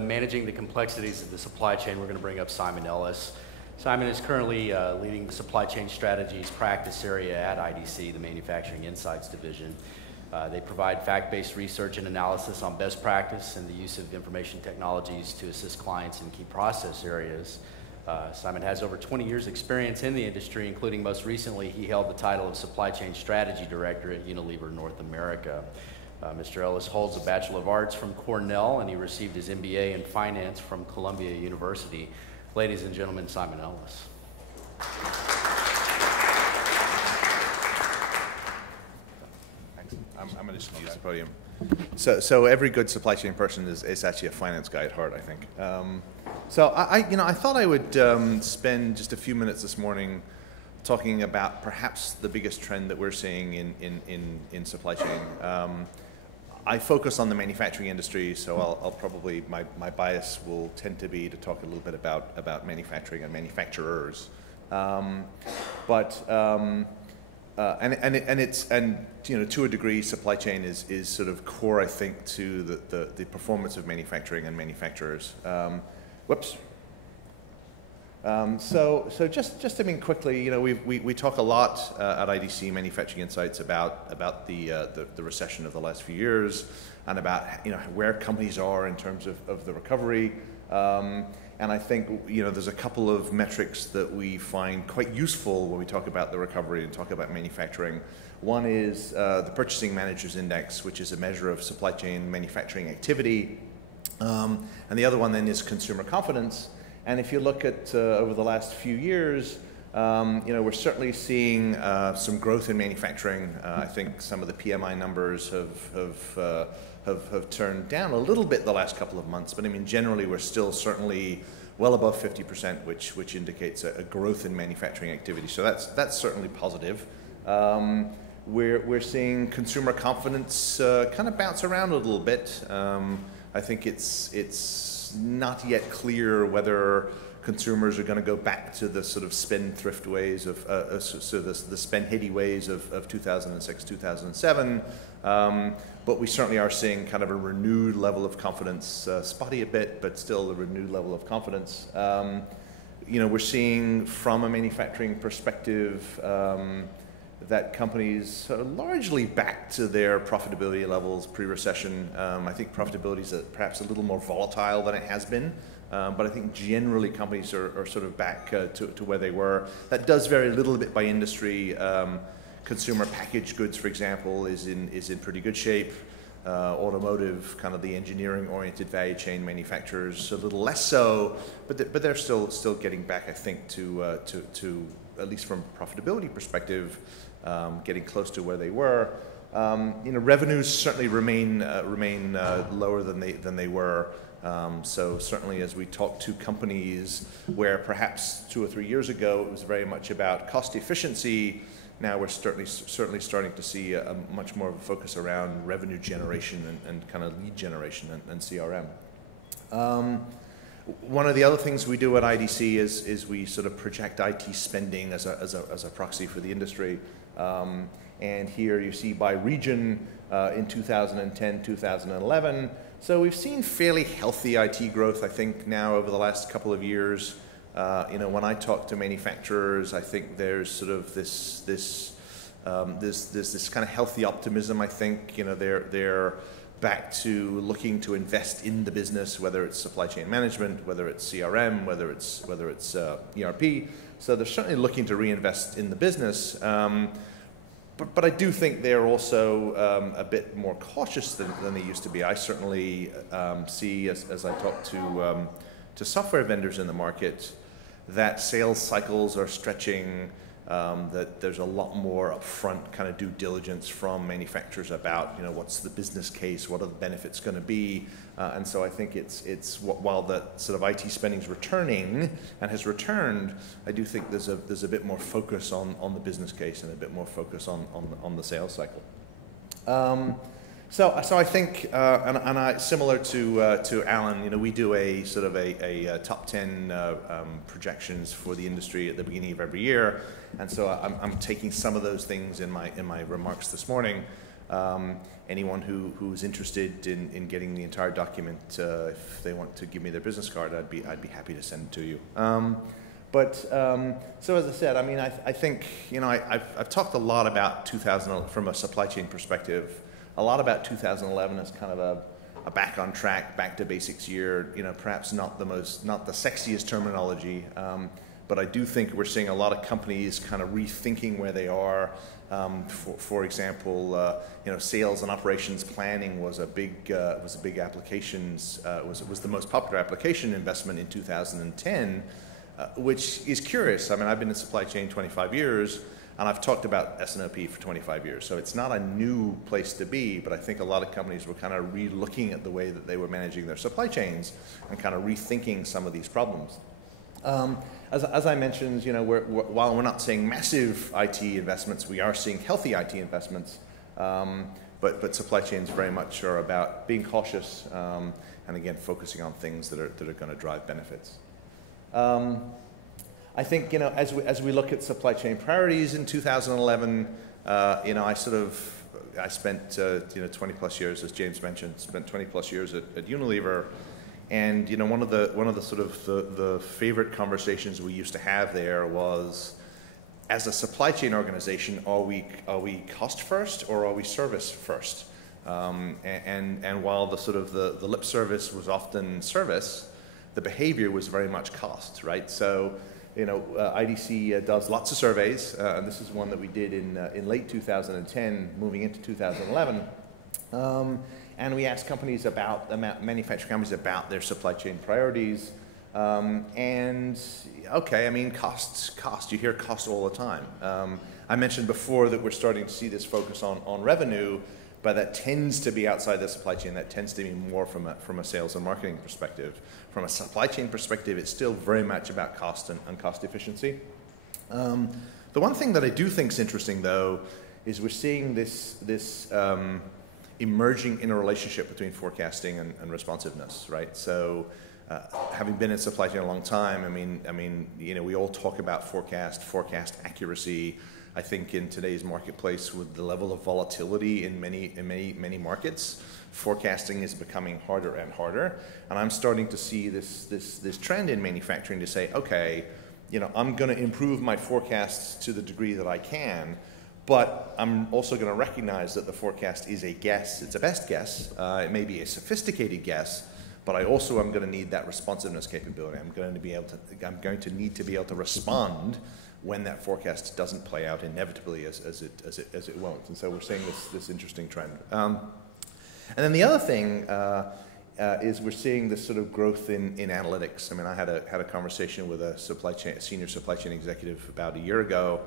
Managing the complexities of the supply chain, we're going to bring up Simon Ellis. Simon is currently leading the supply chain strategies practice area at IDC, the Manufacturing Insights Division. They provide fact-based research and analysis on best practice and the use of information technologies to assist clients in key process areas. Simon has over 20 years experience in the industry, including most recently he held the title of Supply Chain Strategy Director at Unilever North America. Mr. Ellis holds a Bachelor of Arts from Cornell, and he received his MBA in Finance from Columbia University. Ladies and gentlemen, Simon Ellis. Thanks. I'm going to just use the podium. So every good supply chain person is actually a finance guy at heart, I think. So I thought I would spend just a few minutes this morning talking about perhaps the biggest trend that we're seeing in supply chain. I focus on the manufacturing industry, so I'll probably, my bias will tend to be to talk a little bit about manufacturing and manufacturers. To a degree, supply chain is sort of core, I think, to the performance of manufacturing and manufacturers. So just I mean quickly, we talk a lot at IDC Manufacturing Insights about the recession of the last few years and about where companies are in terms of the recovery. And I think there's a couple of metrics that we find quite useful when we talk about the recovery and talk about manufacturing. One is the Purchasing Managers Index, which is a measure of supply chain manufacturing activity, and the other one then is consumer confidence. And if you look at over the last few years, we're certainly seeing some growth in manufacturing. I think some of the PMI numbers have turned down a little bit the last couple of months, but I mean generally we're still certainly well above 50%, which indicates a growth in manufacturing activity. So that's certainly positive. We're seeing consumer confidence kind of bounce around a little bit. I think it's not yet clear whether consumers are going to go back to the sort of spendthrift ways of the spend-heady ways of 2006, 2007. But we certainly are seeing kind of a renewed level of confidence, spotty a bit, but still a renewed level of confidence. We're seeing from a manufacturing perspective that companies are largely back to their profitability levels pre-recession. I think profitability is perhaps a little more volatile than it has been, but I think generally companies are sort of back to where they were. That does vary a little bit by industry. Consumer packaged goods, for example, is in pretty good shape. Automotive, kind of the engineering-oriented value chain manufacturers, a little less so, but they're still getting back, I think, to at least from a profitability perspective, getting close to where they were. Revenues certainly remain lower than they were. So certainly, as we talk to companies where perhaps 2 or 3 years ago it was very much about cost efficiency, now we're certainly starting to see a much more of a focus around revenue generation and kind of lead generation and CRM. One of the other things we do at IDC is we sort of project IT spending as a proxy for the industry. And here you see by region in 2010, 2011. So we've seen fairly healthy IT growth, I think, now over the last couple of years. When I talk to manufacturers, I think there's sort of this kind of healthy optimism. I think they're back to looking to invest in the business, whether it's supply chain management, whether it's CRM, whether it's ERP. So they're certainly looking to reinvest in the business. But I do think they're also a bit more cautious than they used to be. I certainly see, as I talk to software vendors in the market, that sales cycles are stretching, that there's a lot more upfront kind of due diligence from manufacturers about, what's the business case, what are the benefits going to be, and so I think it's while the sort of IT spending is returning and has returned, I do think there's a bit more focus on the business case and a bit more focus on the sales cycle. So I think, similar to Alan, we do a sort of a top 10 projections for the industry at the beginning of every year, and so I'm taking some of those things in my remarks this morning. Anyone who's interested in getting the entire document, if they want to give me their business card, I'd be happy to send it to you. So as I said, I mean, I think, you know, I've talked a lot about 2000 from a supply chain perspective, a lot about 2011 as kind of a back on track, back to basics year. You know, perhaps not the sexiest terminology, but I do think we're seeing a lot of companies kind of rethinking where they are. For example, you know, sales and operations planning was a big applications, was the most popular application investment in 2010, which is curious. I mean, I've been in supply chain 25 years, and I've talked about S&OP for 25 years, so it's not a new place to be, but I think a lot of companies were kind of re-looking at the way that they were managing their supply chains and kind of rethinking some of these problems. As I mentioned, you know, while we're not seeing massive IT investments, we are seeing healthy IT investments, but supply chains very much are about being cautious and again focusing on things that are going to drive benefits. I think, you know, as we look at supply chain priorities in 2011, you know, I spent you know 20 plus years, as James mentioned, spent 20 plus years at Unilever. And you know, one of the sort of the favorite conversations we used to have there was, as a supply chain organization, are we cost first or are we service first? And while the sort of the lip service was often service, the behavior was very much cost, right? So, you know, IDC does lots of surveys, and this is one that we did in late 2010, moving into 2011. And we asked companies manufacturing companies about their supply chain priorities. And okay, I mean, cost, you hear cost all the time. I mentioned before that we're starting to see this focus on revenue, but that tends to be outside the supply chain. That tends to be more from a sales and marketing perspective. From a supply chain perspective, it's still very much about cost and cost efficiency. The one thing that I do think is interesting, though, is we're seeing this emerging interrelationship between forecasting and responsiveness, right? So, having been in supply chain a long time, I mean, you know, we all talk about forecast accuracy. I think in today's marketplace, with the level of volatility in many markets, forecasting is becoming harder and harder. And I'm starting to see this trend in manufacturing to say, okay, you know, I'm going to improve my forecasts to the degree that I can. But I'm also going to recognize that the forecast is a guess. It's a best guess. It may be a sophisticated guess, but I also am going to need that responsiveness capability. I'm going to need to be able to respond when that forecast doesn't play out inevitably as it won't. And so we're seeing this interesting trend. And then the other thing is we're seeing this sort of growth in analytics. I mean, I had a conversation with a senior supply chain executive about a year ago.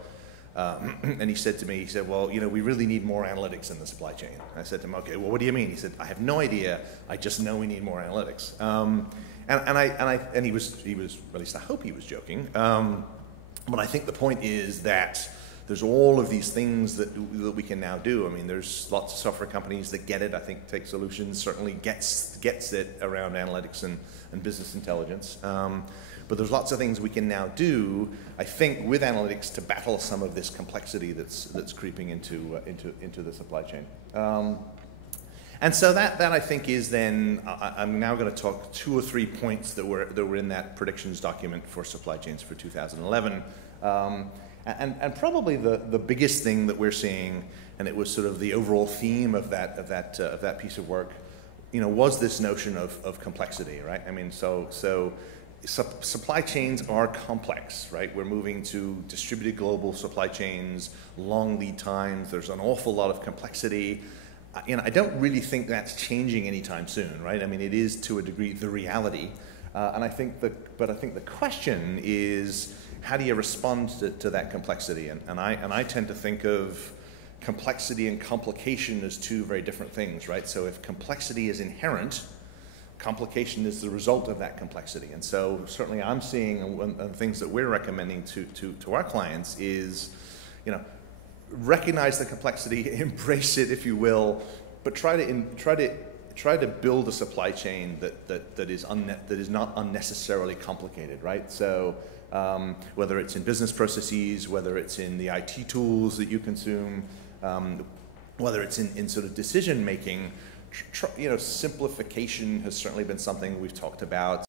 And he said to me, he said, well, you know, we really need more analytics in the supply chain. I said to him, okay, well, what do you mean? He said, I have no idea. I just know we need more analytics. And he was, at least I hope he was joking. But I think the point is that there's all of these things that we can now do. I mean, there's lots of software companies that get it. I think Take Solutions certainly gets it around analytics and business intelligence. But there's lots of things we can now do, I think, with analytics to battle some of this complexity that's creeping into the supply chain. And so that I think is then, I'm now going to talk 2 or 3 points that were in that predictions document for supply chains for 2011. And probably the biggest thing that we're seeing, and it was sort of the overall theme of that piece of work, you know, was this notion of complexity, right? I mean, so supply chains are complex, right? We're moving to distributed global supply chains, long lead times. There's an awful lot of complexity. You know, I don't really think that's changing anytime soon, right? I mean, it is to a degree the reality, and I think the question is, how do you respond to that complexity? And I tend to think of complexity and complication as two very different things, right? So if complexity is inherent, complication is the result of that complexity. And so certainly I'm seeing, and things that we're recommending to our clients is, you know, recognize the complexity, embrace it, if you will, but try to build a supply chain that is not unnecessarily complicated, right? So whether it's in business processes, whether it's in the IT tools that you consume, whether it's in sort of decision making, simplification has certainly been something we've talked about.